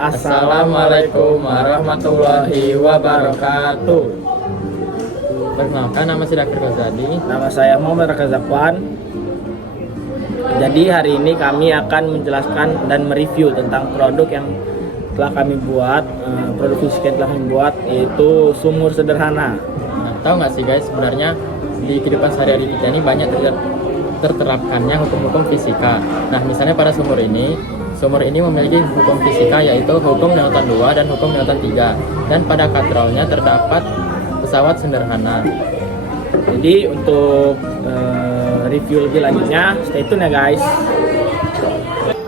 Assalamualaikum warahmatullahi wabarakatuh. Perkenalkan, nama saya Dr. Ghazali. Nama saya Muhammad Raka Zakwan. Jadi hari ini kami akan menjelaskan dan mereview tentang produk yang telah kami buat, produk fisika yang telah kami buat, yaitu sumur sederhana. Nah, tahu nggak sih guys, sebenarnya di kehidupan sehari-hari kita ini banyak terterapkannya hukum-hukum fisika. Nah, misalnya pada sumur ini memiliki hukum fisika, yaitu hukum Newton 2 dan hukum Newton 3. Dan pada katrolnya terdapat pesawat sederhana. Jadi untuk review lebih lanjutnya, stay tune ya guys.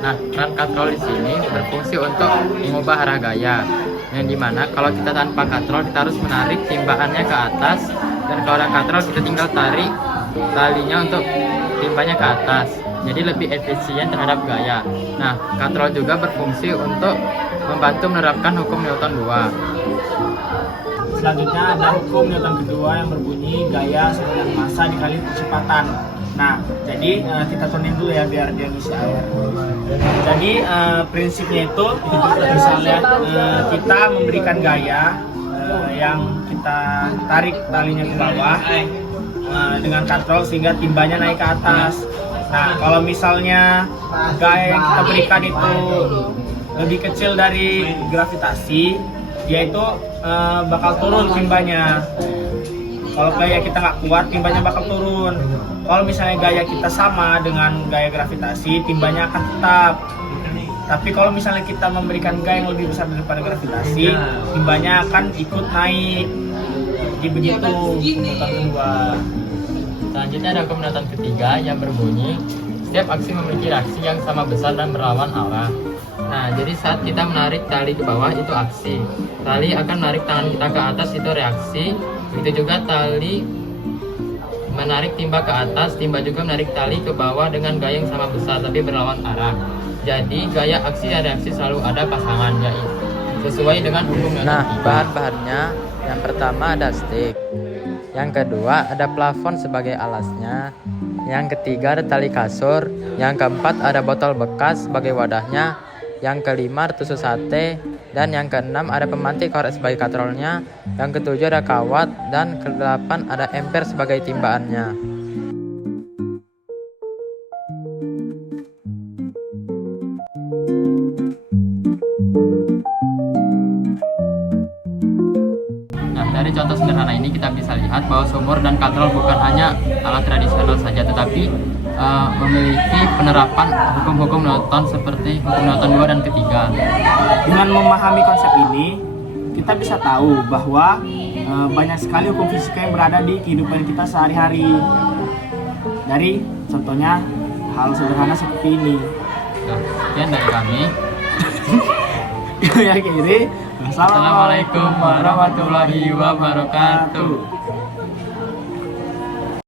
Nah, peran katrol di sini berfungsi untuk mengubah arah gaya. Yang dimana kalau kita tanpa katrol kita harus menarik timbaannya ke atas, dan kalau ada katrol kita tinggal tarik talinya untuk timbanya ke atas. Jadi lebih efisien terhadap gaya. Nah, katrol juga berfungsi untuk membantu menerapkan hukum Newton 2. Selanjutnya ada hukum Newton kedua yang berbunyi gaya sama dengan massa dikali kecepatan. Nah, jadi kita turunin dulu ya biar dia ngisi air. Jadi prinsipnya itu misalnya kita memberikan gaya yang kita tarik talinya ke bawah dengan katrol sehingga timbanya naik ke atas. Nah, kalau misalnya gaya yang kita berikan itu lebih kecil dari gravitasi, dia itu bakal turun timbanya. Kalau gaya kita nggak kuat, timbanya bakal turun. Kalau misalnya gaya kita sama dengan gaya gravitasi, timbanya akan tetap. Tapi kalau misalnya kita memberikan gaya yang lebih besar daripada gravitasi, timbanya akan ikut naik. Jadi begitu Newton kedua. Selanjutnya ada hukum Newton ketiga yang berbunyi setiap aksi memiliki reaksi yang sama besar dan berlawan arah. Nah, jadi saat kita menarik tali ke bawah itu aksi. Tali akan menarik tangan kita ke atas, itu reaksi. Begitu juga tali menarik timba ke atas, timba juga menarik tali ke bawah dengan gaya yang sama besar tapi berlawan arah. Jadi gaya aksi dan reaksi selalu ada pasangannya sesuai dengan hukum Newton. Nah, bahan-bahannya yang pertama ada stick, yang kedua ada plafon sebagai alasnya, yang ketiga ada tali kasur, yang keempat ada botol bekas sebagai wadahnya, yang kelima ada tusuk sate, dan yang keenam ada pemantik korek sebagai katrolnya, yang ketujuh ada kawat, dan kedelapan ada emper sebagai timbaannya. Nah, dari contoh sederhana ini kita bisa lihat bahwa sumur dan katrol bukan hanya alat tradisional saja, tetapi memiliki penerapan hukum-hukum Newton seperti hukum Newton 2 dan ketiga. Dengan memahami konsep ini, kita bisa tahu bahwa banyak sekali hukum fisika yang berada di kehidupan kita sehari-hari. Dari contohnya hal sederhana seperti ini. Nah, sekian dari kami. Yang kiri. Assalamualaikum warahmatullahi wabarakatuh.